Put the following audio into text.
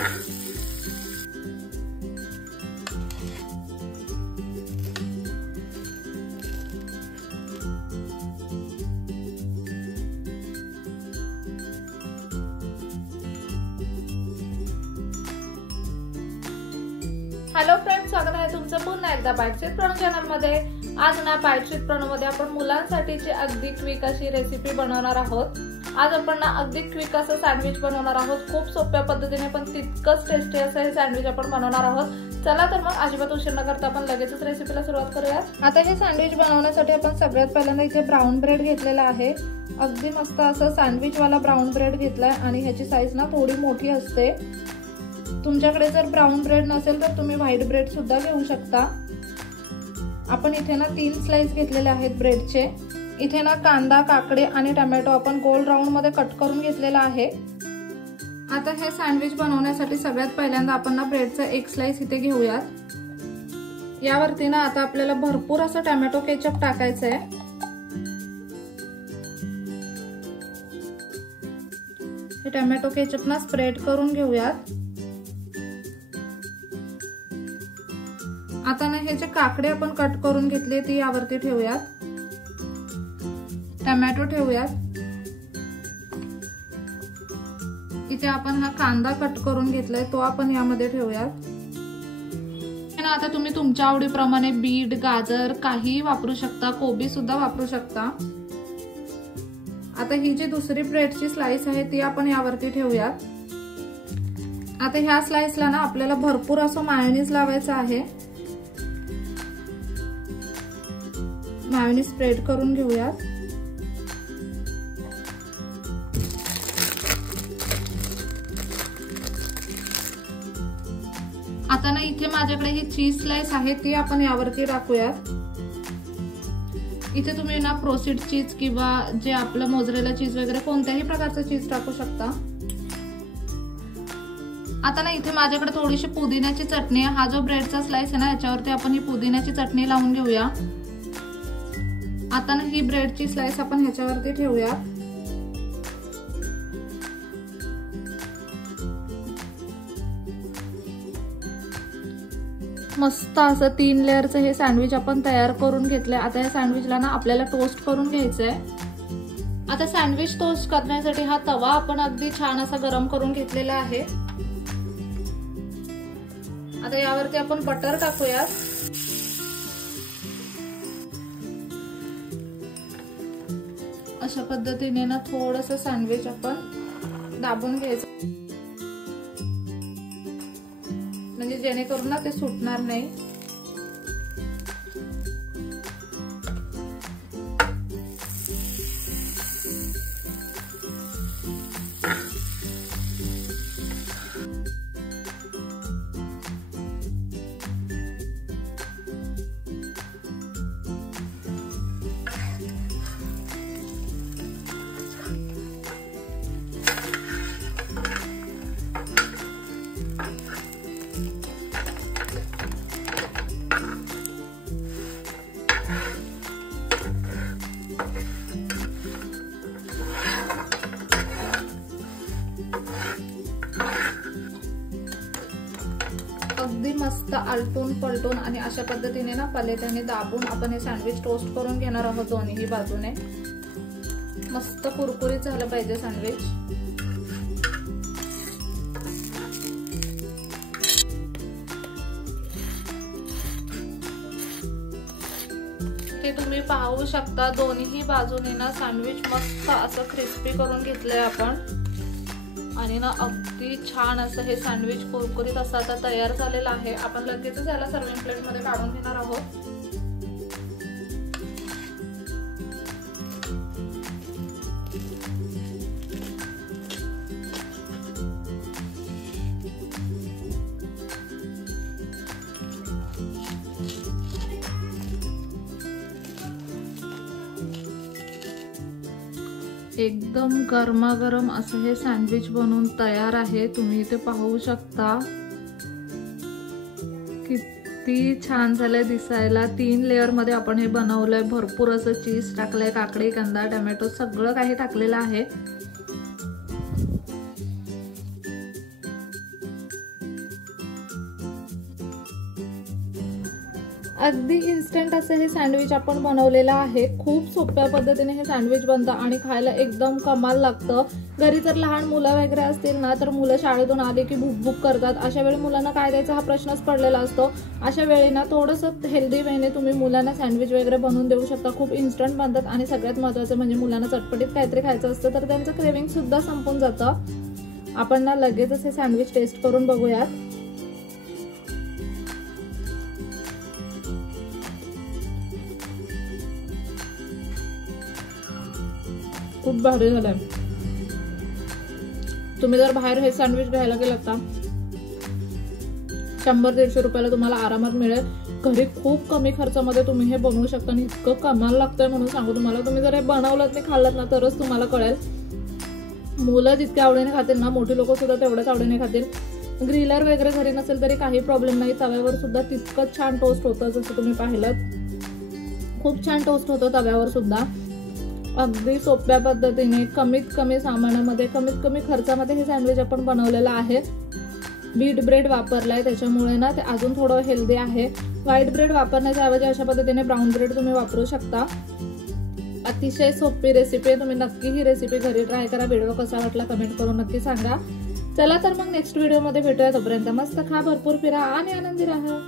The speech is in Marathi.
हॅलो फ्रेंड्स, स्वागत आहे तुमचं पुन्हा एकदा बाईट स्वीट प्रणू चॅनल मध्ये। आज ना बाईट स्वीट प्रणू मध्ये आपण मुलांसाठीची अगदी क्विक अशी रेसिपी बनवणार आहोत। आज आपण ना अगदी क्विक असं सँडविच बनवणार आहोत। खूप सोप्या पद्धतीने पण तितकंच टेस्टी असं हे सँडविच आपण बनवणार आहोत। चला तर मग अजिबात उशीर न करता आपण लगेचच रेसिपीला सुरुवात करूया। आता हे सँडविच बनवण्यासाठी आपण सगळ्यात पहिल्यांदा इथे ब्राऊन ब्रेड घेतलेला आहे। अगदी मस्त असं सँडविच वाला ब्राऊन ब्रेड घेतलाय आणि ह्याची साईज ना थोडी मोठी असते। तुमच्याकडे जर ब्राऊन ब्रेड नसेल तर तुम्ही व्हाईट ब्रेड सुद्धा घेऊ शकता। आपण इथे ना 3 स्लाइस घेतलेले आहेत ब्रेडचे। इथे ना कांदा, काकडी आणि टोमॅटो आपण गोल राऊंड मध्ये कट करून घेतलेला आहे। आता हे सँडविच बनवण्यासाठी सगळ्यात पहिल्यांदा आपण ना ब्रेडचा एक स्लाइस इथे घेऊयात। यावरती ना आता आपल्याला भरपूर असं टोमॅटो केचप टाकायचं आहे। हे टोमॅटो केचप ना स्प्रेड करून घेऊयात। आता ना हे जे काकडे आपण कट करून घेतले ती यावरती ठेवूयात। टोमॅटो ठेवूयात। इथे आपण हा कांदा कट करून घेतलाय तो आपण यामध्ये ठेवूयात। आता तुम्ही तुमच्या आवडीप्रमाणे बीट, गाजर काही वापरू शकता, कोबी सुद्धा वापरू शकता। आता ही जी दुसरी ब्रेडची स्लाइस आहे ती आपण यावरती ठेवूयात। आता ह्या स्लाइसला ना आपल्याला भरपूर असं मायोनीज लावायचं आहे। मायोनीज स्प्रेड करून घेऊयात। आता ना इथे माझ्याकडे ही चीज स्लाइस आहे ती आपण यावरती टाकूयात। इथे तुम्ही ना प्रोसिड चीज किंवा जे आपलं मोझरेला चीज वगैरे कोणत्याही प्रकारचं चीज टाकू शकता। आता ना इथे माझ्याकडे थोडीशी पुदिन्याची चटणी आहे। हा जो ब्रेडचा स्लाइस आहे ना याच्यावरती आपण ही पुदिन्याची चटणी लावून घेऊया। आता ना ही ब्रेडची स्लाइस आपण ह्याच्यावरती ठेवूया। मस्त असं 3 लेअरचं हे सँडविच आपण तयार करून घेतलंय। आता या सँडविचला ना आपल्याला टोस्ट करून घ्यायचंय। आता सँडविच टोस्ट करण्यासाठी हा तवा आपण अगदी छान असा गरम करून घेतलेला आहे। आता यावरती आपण बटर टाकूया। अशा पद्धतीने ना थोडंसं सँडविच आपण दाबून घ्यायचं, म्हणजे जेणेकरून ना ते सुटणार नाही। अगदी मस्त आलटून पलटून आणि अशा पद्धतीने ना पलेट्याने दाबून आपण हे सँडविच टोस्ट करून घेणार आहोत दोन्ही बाजूने। मस्त कुरकुरीत झालं पाहिजे सँडविच। हे तुम्ही पाहू शकता दोन्ही बाजूने ना सँडविच मस्त असं क्रिस्पी करून घेतलंय आपण आणि ना अगदी छान असं हे सँडविच कुरकुरीत असं आता तयार झालेलं आहे। आपण लगेचच याला सर्विंग प्लेट मध्ये काढून घेणार आहोत। एकदम गरमागरम असं हे सँडविच बनवून तयार आहे। तुम्ही इथे पाहू शकता किती छान झालंय दिसायला। 3 लेअर मध्ये आपण हे बनवलंय। भरपूर असं चीज टाकलंय, काकडी, कांदा, टोमॅटो सगळं काही टाकलेलं आहे। अगदी इन्स्टंट असं हे सँडविच आपण बनवलेलं आहे। खूप सोप्या पद्धतीने हे सँडविच बनतं आणि खायला एकदम कमाल लागतं। घरी जर लहान मुलं वगैरे असतील ना तर मुलं शाळेतून आले की भूक भूक करतात, अशा वेळी मुलांना काय द्यायचं हा प्रश्नच पडलेला असतो। अशा वेळी ना थोडंसं हेल्दी वेने तुम्ही मुलांना सँडविच वगैरे बनवून देऊ शकता। खूप इन्स्टंट बनतात आणि सगळ्यात महत्त्वाचं म्हणजे मुलांना चटपटीत काहीतरी खायचं असतं तर त्यांचं क्रेविंग सुद्धा संपून जातं। आपण ना लगेचच हे सँडविच टेस्ट करून बघूयात। खूप भारी झालंय। तुम्ही जर बाहेर हे सँडविच घ्यायला गेलात ना 100-150 रुपयाला तुम्हाला आरामात मिळेल। घरी खूप कमी खर्चामध्ये तुम्ही हे बनवू शकता आणि इतकं कमाल लागतंय म्हणून सांगू तुम्हाला। तुम्ही जर हे बनवलं आणि खाल्लात ना तरच तुम्हाला कळेल। मुलं जितक्या आवडीने खातील ना मोठी लोक सुद्धा तेवढ्याच आवडीने खातील। ग्रिलर वगैरे घरी नसेल तरी काही प्रॉब्लेम नाही, तव्यावर सुद्धा तितकंच छान टोस्ट होतं। जसं तुम्ही पाहिलं खूप छान टोस्ट होतं तव्यावर सुद्धा। अगदी सोप्या पद्धतीने कमीत कमी सामानामध्ये कमीत कमी खर्चामध्ये हे सँडविच आपण बनवलेलं आहे। व्हीट ब्रेड वापरलाय त्याच्यामुळे ना ते अजून थोडं हेल्दी आहे। व्हाईट ब्रेड वापरण्याच्या ऐवजी अशा पद्धतीने ब्राऊन ब्रेड तुम्ही वापरू शकता। अतिशय सोपी रेसिपी, तुम्ही नक्की ही रेसिपी घरी ट्राय करा। व्हिडिओ कसा वाटला कमेंट करून नक्की सांगा। चला तर मग नेक्स्ट व्हिडिओ मध्ये भेटूया। तोपर्यंत मस्त खा, भरपूर फिरा आणि आनंदी राहा।